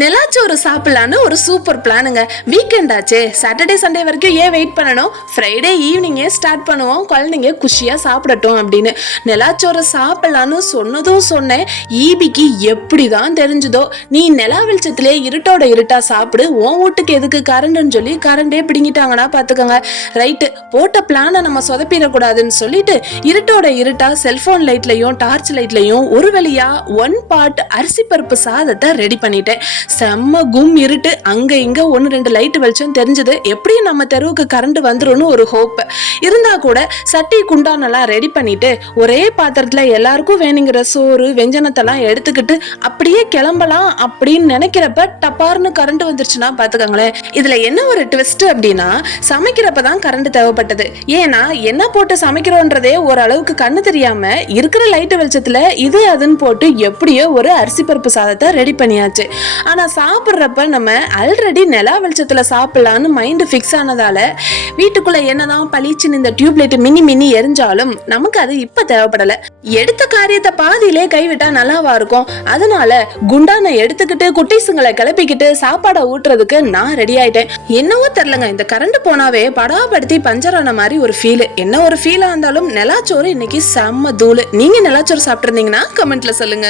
நிலாச்சோறு சாப்பிடலான்னு ஒரு சூப்பர் பிளானுங்க வீக்கெண்ட் ஆச்சு. சாட்டர்டே சண்டே வரைக்கும் ஏன் வெயிட் பண்ணணும்? ஃப்ரைடே ஈவினிங்கே ஸ்டார்ட் பண்ணுவோம். குழந்தைங்க குஷியாக சாப்பிடட்டும் அப்படின்னு. நெலாச்சோறு சாப்பிடலான்னு சொன்னதும் சொன்னேன். ஈபிக்கு எப்படி தான் தெரிஞ்சுதோ. நீ நிலா வெளிச்சத்திலே இருட்டோட இருட்டா சாப்பிடு. உன் வீட்டுக்கு எதுக்கு கரண்ட்னு சொல்லி கரண்டே பிடிங்கிட்டாங்கன்னா பார்த்துக்கோங்க ரைட்டு போட்ட பிளானை நம்ம சொதப்பிடக்கூடாதுன்னு சொல்லிட்டு இருட்டோட இருட்டா செல்ஃபோன் லைட்லையும் டார்ச் லைட்லையும் ஒரு வழியாக ஒன் பார்ட் அரிசி பருப்பு சாதத்தை ரெடி பண்ணிட்டேன். செம்ம கும் இருட்டு அங்க இங்க ஒன்று ரெண்டு லைட் வெளிச்சம் தெரிஞ்சது. எப்படியும் நம்ம தெருவுக்கு கரண்ட் வந்துரும்னு ஒரு ஹோப் இருந்தா கூட சட்டி குண்டானெல்லாம் ரெடி பண்ணிட்டு ஒரே பாத்திரத்துல எல்லாருக்கும் வேணுங்கிற சோறு வெஞ்சனத்தெல்லாம் எடுத்துக்கிட்டு அப்படியே கிளம்பலாம் அப்படின்னு நினைக்கிறப்ப டப்பார்னு கரண்ட் வந்துருச்சுன்னா பாத்துக்கோங்களேன் இதுல என்ன ஒரு ட்விஸ்ட் அப்படின்னா சமைக்கிறப்ப தான் கரண்ட் தேவைப்பட்டது. ஏன்னா என்ன போட்டு சமைக்கிறோன்றதே ஓரளவுக்கு கண்ணு தெரியாம இருக்கிற லைட்டு வெளிச்சத்துல இது அதுன்னு போட்டு எப்படியோ ஒரு அரிசி பருப்பு சாதத்தை ரெடி பண்ணியாச்சு. ஆனா சாப்பிட்றப்ப நம்ம ஆல்ரெடி நிலா வெளிச்சத்துல சாப்பிடலான்னு மைண்ட் ஃபிக்ஸ் ஆனதால வீட்டுக்குள்ள என்னதான் பளிச்சு பளிச்சுன்னு இந்த டியூப் லைட் மினி மினி எரிஞ்சாலும் நமக்கு அது இப்ப தேவைப்படல. எடுத்த காரியத்தை பாதியிலே கைவிட்டா நல்லாவா இருக்கும்? அதனால குண்டான எடுத்துக்கிட்டு குட்டீஸுங்களை கிளப்பிக்கிட்டு சாப்பாடை ஊட்டுறதுக்கு நான் ரெடி ஆயிட்டேன். என்னவோ தெரிலங்க இந்த கரண்ட் போனாவே படாபடுத்தி பஞ்சர் ஆன மாதிரி ஒரு ஃபீல் என்ன ஒரு ஃபீலா இருந்தாலும் நிலாச்சோறு இன்னைக்கு செம்ம தூள். நீங்க நிலாச்சோறு சாப்பிட்டிருந்தீங்கன்னா கமெண்ட்ல சொல்லுங்க.